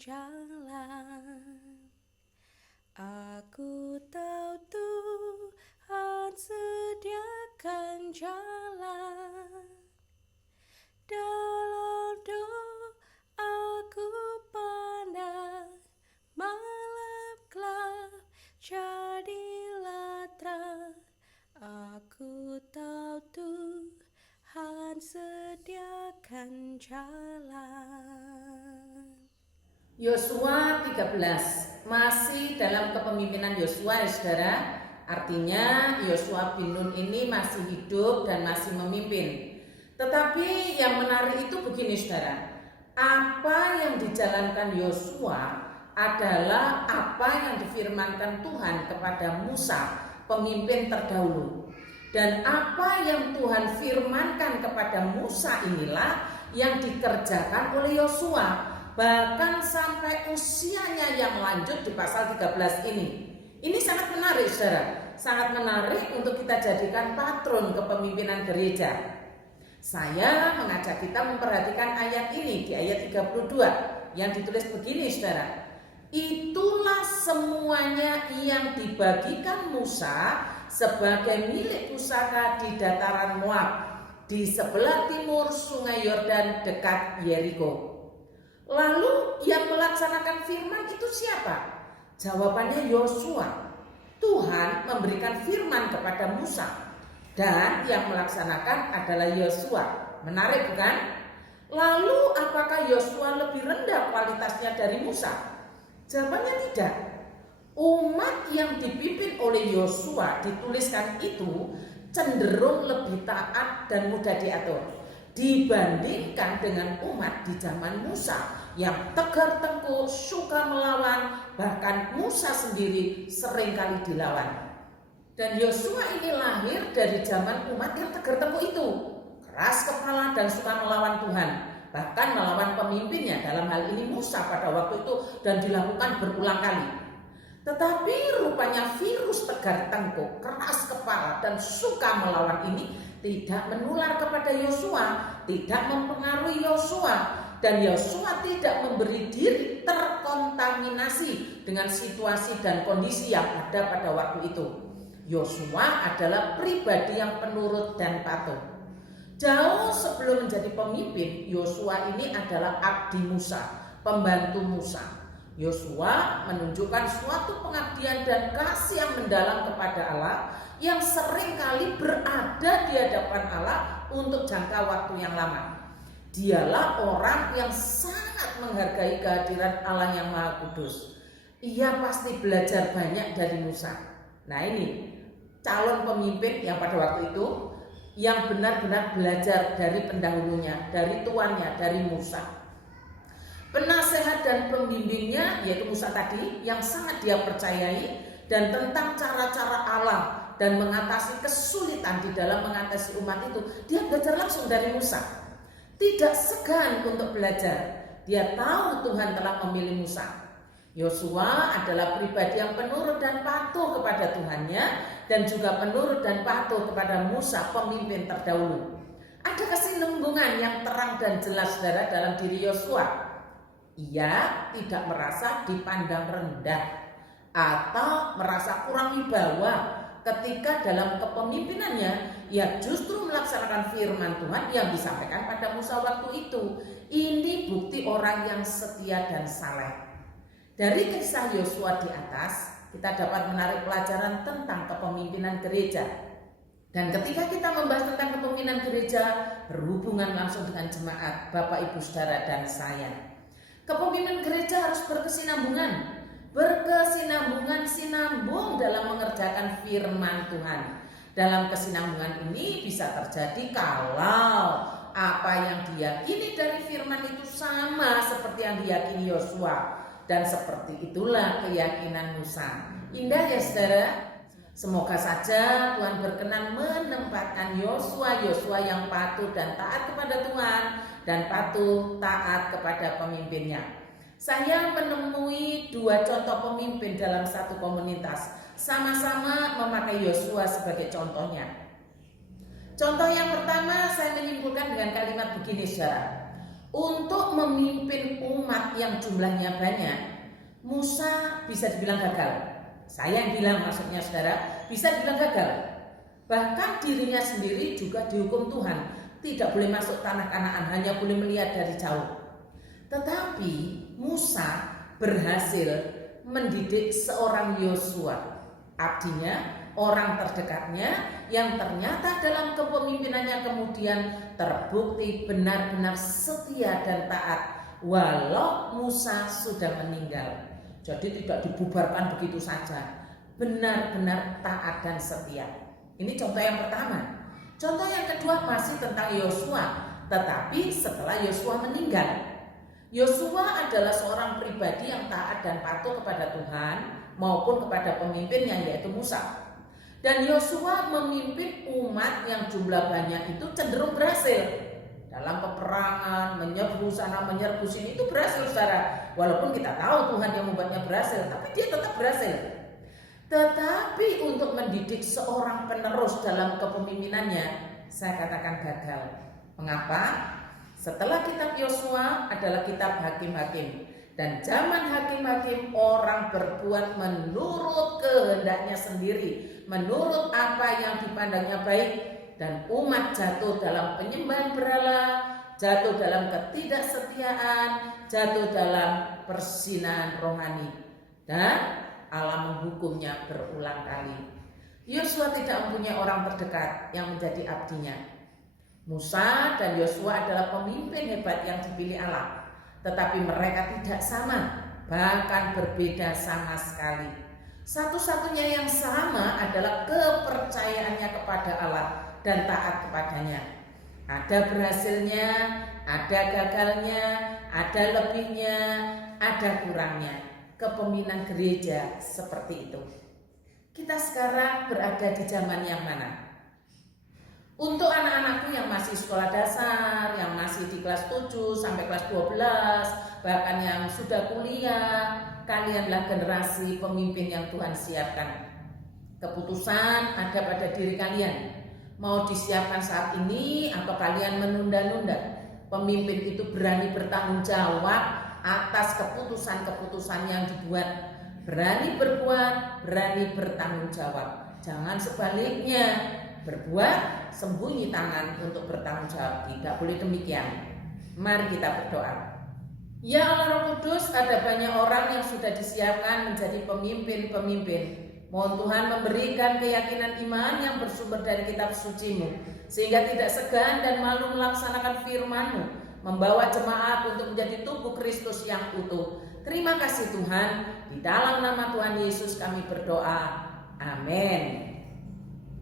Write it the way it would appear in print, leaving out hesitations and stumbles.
jalan. Aku tahu Tuhan sediakan jalan. Dalam doaku pandang malam gelap jadilah terang. Aku tahu Tuhan sediakan jalan. Yosua 13 masih dalam kepemimpinan Yosua, ya saudara. Artinya Yosua bin Nun ini masih hidup dan masih memimpin. Tetapi yang menarik itu begini saudara, apa yang dijalankan Yosua adalah apa yang difirmankan Tuhan kepada Musa, pemimpin terdahulu. Dan apa yang Tuhan firmankan kepada Musa inilah yang dikerjakan oleh Yosua. Bahkan sampai usianya yang lanjut di pasal 13 ini. Ini sangat menarik saudara. Sangat menarik untuk kita jadikan patron kepemimpinan gereja. Saya mengajak kita memperhatikan ayat ini di ayat 32 yang ditulis begini saudara. Itulah semuanya yang dibagikan Musa sebagai milik pusaka di dataran Moab di sebelah timur sungai Yordan dekat Yeriko. Lalu yang melaksanakan firman itu siapa? Jawabannya Yosua. Tuhan memberikan firman kepada Musa dan yang melaksanakan adalah Yosua. Menarik bukan? Lalu apakah Yosua lebih rendah kualitasnya dari Musa? Jawabannya tidak. Umat yang dipimpin oleh Yosua dituliskan itu cenderung lebih taat dan mudah diatur dibandingkan dengan umat di zaman Musa yang tegar tengkuk, suka melawan, bahkan Musa sendiri seringkali dilawan. Dan Yosua ini lahir dari zaman umat yang tegar tengkuk itu, keras kepala dan suka melawan Tuhan, bahkan melawan pemimpinnya, dalam hal ini Musa pada waktu itu, dan dilakukan berulang kali. Tetapi rupanya virus tegar tengkuk, keras kepala dan suka melawan ini tidak menular kepada Yosua, tidak mempengaruhi Yosua, dan Yosua tidak memberi diri terkontaminasi dengan situasi dan kondisi yang ada pada waktu itu. Yosua adalah pribadi yang penurut dan patuh. Jauh sebelum menjadi pemimpin, Yosua ini adalah abdi Musa, pembantu Musa. Yosua menunjukkan suatu pengabdian dan kasih yang mendalam kepada Allah yang seringkali berada di hadapan Allah untuk jangka waktu yang lama. Dialah orang yang sangat menghargai kehadiran Allah yang Maha Kudus. Ia pasti belajar banyak dari Musa. Nah ini calon pemimpin yang pada waktu itu yang benar-benar belajar dari pendahulunya, dari tuannya, dari Musa. Penasehat dan pembimbingnya yaitu Musa tadi yang sangat dia percayai, dan tentang cara-cara Allah dan mengatasi kesulitan di dalam mengatasi umat itu dia belajar langsung dari Musa. Tidak segan untuk belajar. Dia tahu Tuhan telah memilih Musa. Yosua adalah pribadi yang penurut dan patuh kepada Tuhannya, dan juga penurut dan patuh kepada Musa, pemimpin terdahulu. Ada kesinambungan yang terang dan jelas saudara dalam diri Yosua. Ia tidak merasa dipandang rendah atau merasa kurang wibawa ketika dalam kepemimpinannya ia justru melaksanakan firman Tuhan yang disampaikan pada Musa waktu itu. Ini bukti orang yang setia dan saleh. Dari kisah Yosua di atas kita dapat menarik pelajaran tentang kepemimpinan gereja. Dan ketika kita membahas tentang kepemimpinan gereja, berhubungan langsung dengan jemaat, Bapak, Ibu, Saudara, dan saya. Kepemimpinan gereja harus berkesinambungan, sinambung dalam mengerjakan firman Tuhan. Dalam kesinambungan ini bisa terjadi kalau apa yang diyakini dari firman itu sama seperti yang diyakini Yosua, dan seperti itulah keyakinan Musa. Indah ya saudara. Semoga saja Tuhan berkenan menempatkan Yosua yang patuh dan taat kepada Tuhan dan patuh taat kepada pemimpinnya. Saya menemui dua contoh pemimpin dalam satu komunitas, sama-sama memakai Yosua sebagai contohnya. Contoh yang pertama saya menyimpulkan dengan kalimat begini saudara. Untuk memimpin umat yang jumlahnya banyak, Musa bisa dibilang gagal. Saya yang bilang maksudnya saudara, bisa dibilang gagal. Bahkan dirinya sendiri juga dihukum Tuhan, tidak boleh masuk tanah Kanaan, hanya boleh melihat dari jauh. Tetapi Musa berhasil mendidik seorang Yosua, abdinya, orang terdekatnya, yang ternyata dalam kepemimpinannya kemudian terbukti benar-benar setia dan taat walau Musa sudah meninggal. Jadi tidak dibubarkan begitu saja, benar-benar taat dan setia. Ini contoh yang pertama. Contoh yang kedua masih tentang Yosua, tetapi setelah Yosua meninggal. Yosua adalah seorang pribadi yang taat dan patuh kepada Tuhan maupun kepada pemimpinnya yaitu Musa. Dan Yosua memimpin umat yang jumlah banyak itu cenderung berhasil. Dalam peperangan, menyerbu sana, menyerbu sini itu berhasil saudara. Walaupun kita tahu Tuhan yang membuatnya berhasil, tapi dia tetap berhasil. Tetapi untuk mendidik seorang penerus dalam kepemimpinannya, saya katakan gagal. Mengapa? Setelah kitab Yosua adalah kitab Hakim-Hakim. Dan zaman Hakim-Hakim orang berbuat menurut kehendaknya sendiri, menurut apa yang dipandangnya baik, dan umat jatuh dalam penyembahan berhala, jatuh dalam ketidaksetiaan, jatuh dalam perzinaan rohani, dan Allah menghukumnya berulang kali. Yosua tidak mempunyai orang terdekat yang menjadi abdinya. Musa dan Yosua adalah pemimpin hebat yang dipilih Allah, tetapi mereka tidak sama, bahkan berbeda sama sekali. Satu-satunya yang sama adalah kepercayaannya kepada Allah dan taat kepadanya. Ada berhasilnya, ada gagalnya, ada lebihnya, ada kurangnya. Kepemimpinan gereja seperti itu. Kita sekarang berada di zaman yang mana? Untuk anak-anakku yang masih sekolah dasar, yang masih di kelas 7 sampai kelas 12, bahkan yang sudah kuliah, kalianlah generasi pemimpin yang Tuhan siapkan. Keputusan ada pada diri kalian. Mau disiapkan saat ini atau kalian menunda-nunda? Pemimpin itu berani bertanggung jawab atas keputusan-keputusan yang dibuat. Berani berbuat, berani bertanggung jawab. Jangan sebaliknya, berbuat, sembunyi tangan untuk bertanggung jawab. Tidak boleh demikian. Mari kita berdoa. Ya Allah Roh Kudus, ada banyak orang yang sudah disiapkan menjadi pemimpin-pemimpin. Mohon Tuhan memberikan keyakinan iman yang bersumber dari kitab suci-Mu, sehingga tidak segan dan malu melaksanakan firman-Mu, membawa jemaat untuk menjadi tubuh Kristus yang utuh. Terima kasih Tuhan, di dalam nama Tuhan Yesus kami berdoa. Amin.